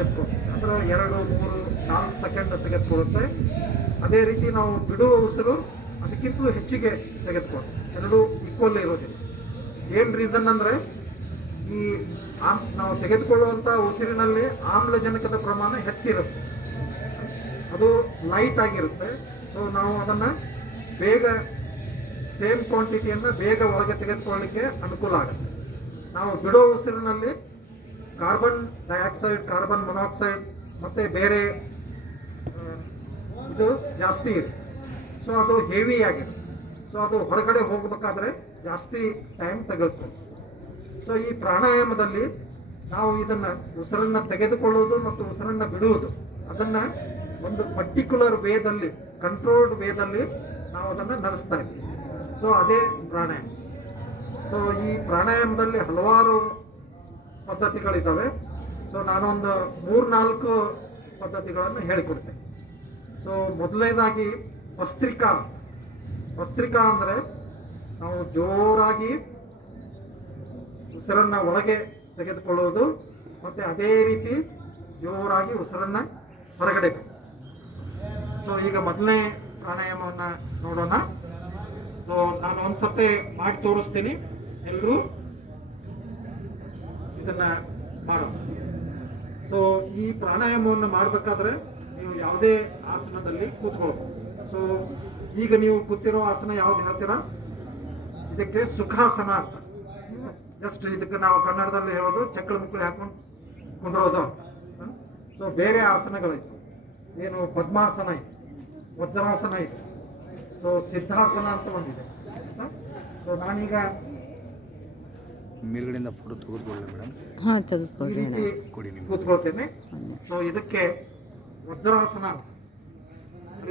ತೆಗೆದುಕೊಂಡು ಅಂದ್ರೆ 2, 3, 4 ಸೆಕೆಂಡ್ ತೆಗೆದುಕೊಳ್ಳುತ್ತೆ. ಅದೇ ರೀತಿ ನಾವು ಬಿಡುವ ಉಸಿರು ಅದಕ್ಕಿಂತಲೂ ಹೆಚ್ಚಿಗೆ ತೆಗೆದುಕೊಂಡು ಎರಡೂ ಈಕ್ವಲ್ ಇರೋದಿಲ್ಲ. ಏನು ರೀಸನ್ ಅಂದರೆ ಈ ನಾವು ತೆಗೆದುಕೊಳ್ಳುವಂಥ ಉಸಿರಿನಲ್ಲಿ ಆಮ್ಲಜನಕದ ಪ್ರಮಾಣ ಹೆಚ್ಚಿರುತ್ತೆ, ಅದು ಲೈಟ್ ಆಗಿರುತ್ತೆ. ಸೊ ನಾವು ಅದನ್ನು ಬೇಗ ಸೇಮ್ ಕ್ವಾಂಟಿಟಿಯನ್ನು ಬೇಗ ಒಳಗೆ ತೆಗೆದುಕೊಳ್ಳಲಿಕ್ಕೆ ಅನುಕೂಲ ಆಗುತ್ತೆ. ನಾವು ಬಿಡೋ ಉಸಿರಿನಲ್ಲಿ ಕಾರ್ಬನ್ ಡೈಆಕ್ಸೈಡ್, ಕಾರ್ಬನ್ ಮೊನಾಕ್ಸೈಡ್ ಮತ್ತು ಬೇರೆ ಇದು ಜಾಸ್ತಿ ಇದೆ. ಸೊ ಅದು ಹೆವಿ ಆಗಿದೆ. ಸೊ ಅದು ಹೊರಗಡೆ ಹೋಗಬೇಕಾದ್ರೆ ಜಾಸ್ತಿ ಟೈಮ್ ತಗೊಳ್ತದೆ. ಸೊ ಈ ಪ್ರಾಣಾಯಾಮದಲ್ಲಿ ನಾವು ಇದನ್ನು ಉಸಿರನ್ನು ತೆಗೆದುಕೊಳ್ಳುವುದು ಮತ್ತು ಉಸಿರನ್ನು ಬಿಡುವುದು ಅದನ್ನು ಒಂದು ಪರ್ಟಿಕ್ಯುಲರ್ ವೇದಲ್ಲಿ, ಕಂಟ್ರೋಲ್ಡ್ ವೇದಲ್ಲಿ ನಾವು ಅದನ್ನು ನಡೆಸ್ತಾ ಇದ್ದೀವಿ. ಸೊ ಅದೇ ಪ್ರಾಣಾಯಾಮ. ಸೊ ಈ ಪ್ರಾಣಾಯಾಮದಲ್ಲಿ ಹಲವಾರು ಪದ್ಧತಿಗಳಿದ್ದಾವೆ. ಸೊ ನಾನೊಂದು 3-4 ಪದ್ಧತಿಗಳನ್ನು ಹೇಳಿಕೊಡ್ತೇನೆ. ಸೊ ಮೊದಲನೇದಾಗಿ ಭಸ್ತ್ರಿಕಾ. ಭಸ್ತ್ರಿಕಾ ಅಂದರೆ ನಾವು ಜೋರಾಗಿ ಉಸಿರನ್ನು ಒಳಗೆ ತೆಗೆದುಕೊಳ್ಳುವುದು ಮತ್ತು ಅದೇ ರೀತಿ ಜೋರಾಗಿ ಉಸಿರನ್ನು ಹೊರಗಡೆ. ಸೊ ಈಗ ಮೊದಲನೇ ಪ್ರಾಣಾಯಾಮವನ್ನು ನೋಡೋಣ. ಸೊ ನಾನು ಒಂದು ಸರ್ತಿ ಮಾಡಿ ತೋರಿಸ್ತೀನಿ, ಎಲ್ಲರೂ ಇದನ್ನು ಮಾಡೋಣ. ಸೊ ಈ ಪ್ರಾಣಾಯಾಮವನ್ನು ಮಾಡಬೇಕಾದ್ರೆ ನೀವು ಯಾವುದೇ ಆಸನದಲ್ಲಿ ಕೂತ್ಕೊಳ್ಬೋದು. ಸೊ ಈಗ ನೀವು ಕೂತಿರೋ ಆಸನ ಯಾವ್ದು ಹೇಳ್ತೀರಾ? ಇದಕ್ಕೆ ಸುಖಾಸನ ಅಂತ. ಜಸ್ಟ್ ಇದಕ್ಕೆ ನಾವು ಕನ್ನಡದಲ್ಲಿ ಹೇಳೋದು ಚಕ್ಕಳ ಮುಕ್ಕಳಿ ಹಾಕೊಂಡು ಕುಂಡ್ರೋದು ಅಂತ. ಸೊ ಬೇರೆ ಆಸನಗಳಿತ್ತು, ಏನು ಪದ್ಮಾಸನ ಇದೆ, ವಜ್ರಾಸನ ಇದೆ, ಸೊ ಸಿದ್ಧಾಸನ ಅಂತ ಒಂದಿದೆ. ಸೊ ನಾನೀಗ ಮೇಲ್ಗಡೆಯಿಂದ ಫೋಟೋ ತೆಗೆದುಕೊಳ್ಳಿ ಮೇಡಮ್. ಈ ರೀತಿ ಕೂತ್ಕೊಳ್ತೇನೆ. ಸೊ ಇದಕ್ಕೆ ವಜ್ರಾಸನ ಅಂತ.